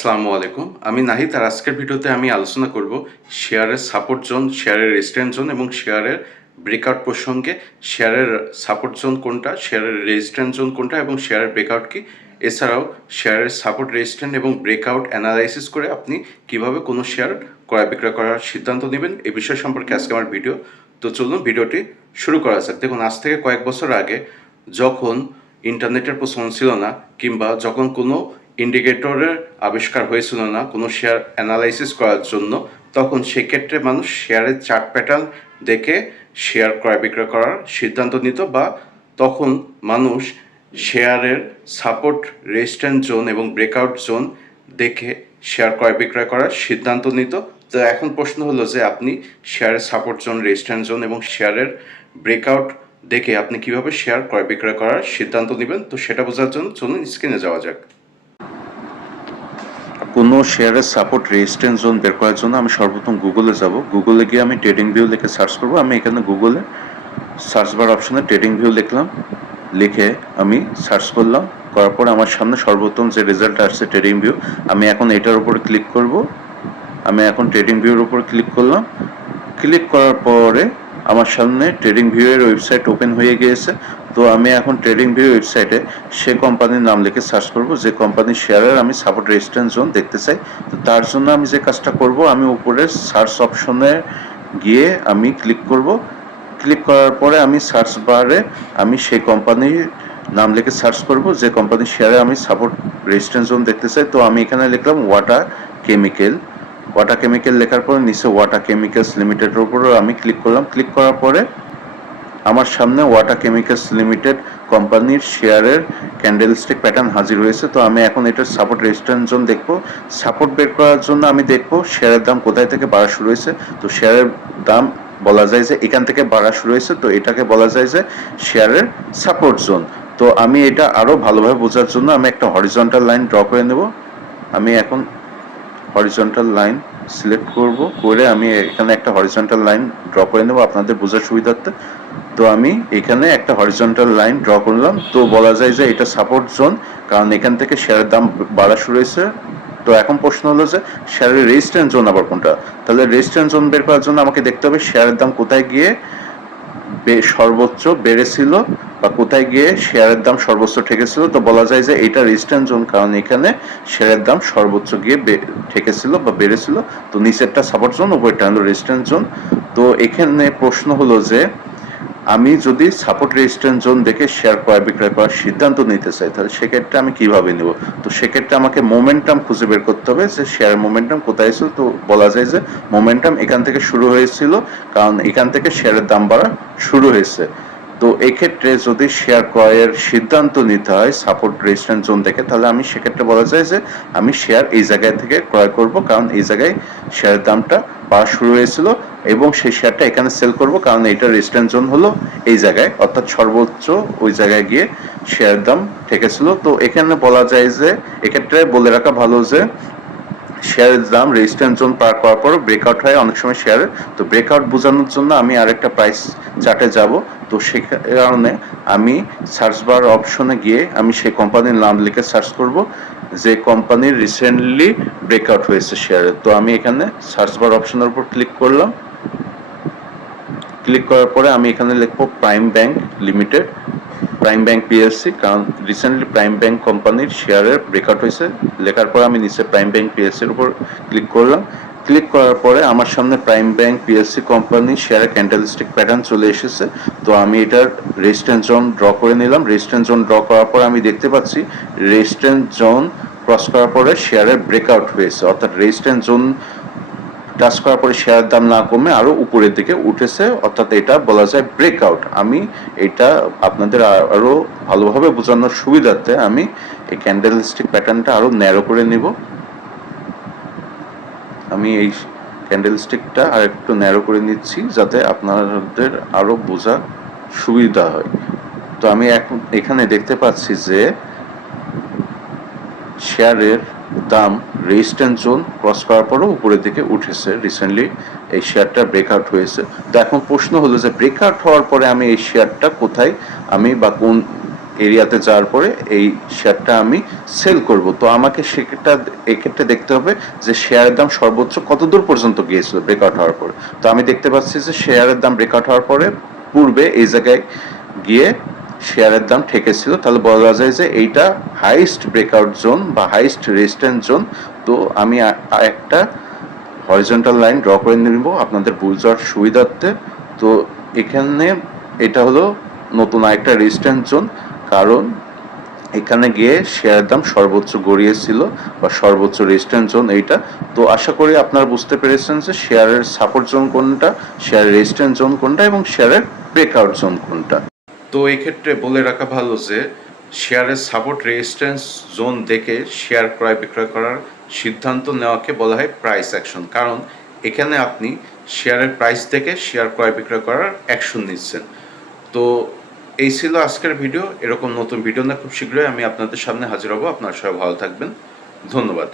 আসসালামু আলাইকুম। আমি নাহিদ আর আজকের ভিডিওতে আমি আলোচনা করব শেয়ারের সাপোর্ট জোন, শেয়ারের রেজিস্ট্যান্ট জোন এবং শেয়ারের ব্রেকআউট প্রসঙ্গে শেয়ারের সাপোর্ট জোন কোনটা, শেয়ারের রেজিস্ট্যান্ট জোন কোনটা এবং শেয়ারের ব্রেকআউট কি। এছাড়াও শেয়ারের সাপোর্ট রেজিস্ট্যান্ট এবং ব্রেকআউট অ্যানালাইসিস করে আপনি কীভাবে কোনো শেয়ার ক্রয় বিক্রয় করার সিদ্ধান্ত নেবেন এই বিষয় সম্পর্কে আজকে আমার ভিডিও। তো চলুন ভিডিওটি শুরু করা যাক। দেখুন, আজ থেকে কয়েক বছর আগে যখন ইন্টারনেটের প্রচলন ছিল না কিংবা যখন কোনো ইন্ডিকেটরের আবিষ্কার হয়েছিল না, কোনো শেয়ার অ্যানালাইসিস করার জন্য, তখন সেক্ষেত্রে মানুষ শেয়ারের চার্ট প্যাটার্ন দেখে শেয়ার ক্রয় বিক্রয় করার সিদ্ধান্ত নিত বা তখন মানুষ শেয়ারের সাপোর্ট রেজিস্ট্যান্ট জোন এবং ব্রেকআউট জোন দেখে শেয়ার ক্রয় বিক্রয় করার সিদ্ধান্ত নিত। তো এখন প্রশ্ন হলো যে আপনি শেয়ারের সাপোর্ট জোন রেজিস্ট্যান্ট জোন এবং শেয়ারের ব্রেকআউট দেখে আপনি কীভাবে শেয়ার ক্রয় বিক্রয় করার সিদ্ধান্ত নেবেন? তো সেটা বোঝার জন্য চলুন স্ক্রিনে যাওয়া যাক। কোনো শেয়ারের সাপোর্ট রেজিস্ট্যান্স জোন বের করার জন্য আমি সর্বপ্রথম গুগলে যাব। গুগলে গিয়ে আমি ট্রেডিং ভিউ লিখে সার্চ করব। আমি এখানে গুগলে সার্চ বার অপশনে ট্রেডিং ভিউ লিখলাম। লিখে আমি সার্চ করলাম। করার পর আমার সামনে সর্বপ্রথম যে রেজাল্ট আসছে ট্রেডিং ভিউ আমি এখন এটার উপরে ক্লিক করব। আমি এখন ট্রেডিং ভিউর উপর ক্লিক করলাম। ক্লিক করার পরে আমার সামনে ট্রেডিং ভিউয়ের ওয়েবসাইট ওপেন হয়ে গিয়েছে। তো আমি এখন ট্রেডিং ভিউ ওয়েবসাইটে সে কোম্পানির নাম লিখে সার্চ করব। যে কোম্পানির শেয়ারের আমি সাপোর্ট রেজিস্ট্যান্স জোন দেখতে চাই। তো তার জন্য আমি যে কাজটা করব, আমি উপরে সার্চ অপশনে গিয়ে আমি ক্লিক করব। ক্লিক করার পরে আমি সার্চ বারে আমি সেই কোম্পানির নাম লিখে সার্চ করব। যে কোম্পানির শেয়ারে আমি সাপোর্ট রেজিস্ট্যান্স জোন দেখতে চাই। তো আমি এখানে লিখলাম ওয়াটার কেমিক্যাল ওয়াটার কেমিক্যাল লেখার পরে নিচে ওয়াটার কেমিক্যালস লিমিটেডের উপরও আমি ক্লিক করলাম। ক্লিক করার পরে আমার সামনে ওয়াটার কেমিক্যালস লিমিটেড কোম্পানির শেয়ারের ক্যান্ডেলস্টিক প্যাটার্ন হাজির হয়েছে। তো আমি এখন এটার সাপোর্ট রেজিস্ট্যান্স জোন দেখব। সাপোর্ট বের করার জন্য আমি দেখব শেয়ারের দাম কোথায় থেকে বাড়া শুরু হয়েছে। তো শেয়ারের দাম বলা যায় যে এখান থেকে বাড়া শুরু হয়েছে। তো এটাকে বলা যায় যে শেয়ারের সাপোর্ট জোন তো আমি এটা আরও ভালোভাবে বোঝার জন্য আমি একটা হরিজন্টাল লাইন ড্র করে নেব। আমি এখন হরিজন্টাল লাইন সিলেক্ট করব, করে আমি এখানে একটা হরিজন্টাল লাইন ড্র করে নেব, আপনাদের বোঝার সুবিধার্থে। তো আমি এখানে একটা হরিজন্টাল লাইন ড্র করলাম। তো বলা যায় যে এটা সাপোর্ট জোন কারণ এখান থেকে শেয়ারের দাম বাড়া শুরু হয়েছে। তো এখন প্রশ্ন হলো যে শেয়ারের রেজিস্ট্যান্ট জোন আবার কোনটা? তাহলে রেজিস্ট্যান্ট জোন বের করার জন্য আমাকে দেখতে হবে শেয়ারের দাম কোথায় গিয়ে সর্বোচ্চ বেড়েছিল বা কোথায় গিয়ে শেয়ারের দাম সর্বোচ্চ ঠেকেছিল? তো বলা যায় যে এটা রেজিস্ট্যান্ট জোন, কারণ এখানে শেয়ারের দাম সর্বোচ্চ গিয়ে ঠেকেছিল বা বেড়েছিল। তো নিচেরটা সাপোর্ট জোন উপরটা হলো রেজিস্ট্যান্ট জোন। তো এখানে প্রশ্ন হলো যে আমি যদি সাপোর্ট রেজিস্ট্যান্ট জোন দেখে শেয়ার ক্রয় বিক্রয় করার সিদ্ধান্ত নিতে চাই, তাহলে সেক্ষেত্রে আমি কীভাবে নেব? তো সেক্ষেত্রে আমাকে মোমেন্টাম খুঁজে বের করতে হবে যে শেয়ার মোমেন্টাম কোথায় ছিল। তো বলা যায় যে মোমেন্টাম এখান থেকে শুরু হয়েছিল, কারণ এখান থেকে শেয়ারের দাম বাড়া শুরু হয়েছে। তো এক্ষেত্রে যদি শেয়ার ক্রয়ের সিদ্ধান্ত নিতে হয় সাপোর্ট রেজিস্ট্যান্ট জোন দেখে, তাহলে আমি সেক্ষেত্রে বলা যায় যে আমি শেয়ার এই জায়গায় থেকে ক্রয় করব, কারণ এই জায়গায় শেয়ারের দামটা বাড়া শুরু হয়েছিল এবং সেই শেয়ারটা এখানে সেল করব কারণ এটা রেজিস্ট্যান্ট জোন হলো এই জায়গায়। অর্থাৎ সর্বোচ্চ ওই জায়গায় গিয়ে শেয়ার দাম ঠেকেছিল। তো এখানে বলা যায় যে এক্ষেত্রে বলে রাখা ভালো যে শেয়ারের দাম রেজিস্ট্যান্ট জোন পার করার পর ব্রেকআউট হয় অনেক সময় শেয়ারের তো ব্রেকআউট বোঝানোর জন্য আমি আরেকটা প্রাইস চার্টে যাব। তো সে কারণে আমি সার্চ বার অপশনে গিয়ে আমি সেই কোম্পানির নাম লিখে সার্চ করব। যে কোম্পানির রিসেন্টলি ব্রেকআউট হয়েছে শেয়ারের তো আমি এখানে সার্চ বার অপশনের উপর ক্লিক করলাম। ক্লিক করার পরে আমি এখানে লিখব prime bank limited prime bank PLC কারণ রিসেন্টলি প্রাইম ব্যাংক কোম্পানির শেয়ারের ব্রেকআউট হয়েছে। লেখার পর আমি নিচে প্রাইম ব্যাংক পিএলসির উপর ক্লিক করলাম। ক্লিক করার পরে আমার সামনে প্রাইম ব্যাংক পিএলসি কোম্পানি শেয়ারের ক্যান্ডেলস্টিক প্যাটার্ন চলে এসেছে। তো আমি এটার রেজিস্ট্যান্ট জোন ড্র করে নিলাম। রেজিস্ট্যান্ট জোন ড্র করার পর আমি দেখতে পাচ্ছি রেজিস্ট্যান্ট জোন ক্রস করার পরে শেয়ারের ব্রেকআউট হয়েছে। অর্থাৎ রেজিস্ট্যান্ট জোন টাচ করার পরে শেয়ার দাম না কমে আরও উপরের দিকে উঠেছে, অর্থাৎ এটা বলা যায় ব্রেকআউট আমি এটা আপনাদের আরও ভালোভাবে বোঝানোর সুবিধার্থে আমি এই ক্যান্ডেলস্টিক প্যাটার্নটা আরও ন্যারো করে নিব। আমি এই ক্যান্ডেলস্টিকটা আর একটু ন্যারো করে নিচ্ছি যাতে আপনাদের আরও বোঝা সুবিধা হয়। তো আমি এখন এখানে দেখতে পাচ্ছি যে শেয়ারের দাম রেজিস্ট্যান্ট জোন ক্রস করার পরও উপরের দিকে উঠেছে রিসেন্টলি এই শেয়ারটা ব্রেকআউট হয়েছে। তো এখন প্রশ্ন হলো যে ব্রেকআউট হওয়ার পরে আমি এই শেয়ারটা কোথায়, আমি বা কোন এরিয়াতে যাওয়ার পরে এই শেয়ারটা আমি সেল করব? তো আমাকে সেটা, এক্ষেত্রে দেখতে হবে যে শেয়ারের দাম সর্বোচ্চ কত দূর পর্যন্ত গিয়েছিল ব্রেকআউট হওয়ার পরে? তো আমি দেখতে পাচ্ছি যে শেয়ারের দাম ব্রেকআউট হওয়ার পরে পূর্বে এই জায়গায় গিয়ে শেয়ারের দাম ঠেকেছিল। তাহলে বলা যায় যে এইটা হাইস্ট ব্রেকআউট জোন বা হাইস্ট রেজিস্ট্যান্ট জোন তো আমি একটা হরিজন্টাল লাইন ড্র করে নিব আপনাদের বুঝার সুবিধার্থে। তো এখানে এটা হলো নতুন আরেকটা রেজিস্ট্যান্ট জোন কারণ এখানে গিয়ে শেয়ারের দাম সর্বোচ্চ গড়িয়েছিল বা সর্বোচ্চ রেজিস্ট্যান্ট জোন এইটা। তো আশা করি আপনারা বুঝতে পেরেছেন যে শেয়ারের সাপোর্ট জোন কোনটা, শেয়ারের রেজিস্ট্যান্ট জোন কোনটা এবং শেয়ারের ব্রেকআউট জোন কোনটা। তো এক্ষেত্রে বলে রাখা ভালো যে শেয়ারের সাপোর্ট রেজিস্ট্যান্স জোন দেখে শেয়ার ক্রয় বিক্রয় করার সিদ্ধান্ত নেওয়াকে বলা হয় প্রাইস অ্যাকশন কারণ এখানে আপনি শেয়ারের প্রাইস দেখে শেয়ার ক্রয় বিক্রয় করার অ্যাকশন নিচ্ছেন। তো এই ছিল আজকের ভিডিও এরকম নতুন ভিডিও না, খুব শীঘ্রই আমি আপনাদের সামনে হাজির হব। আপনারা সবাই ভালো থাকবেন। ধন্যবাদ।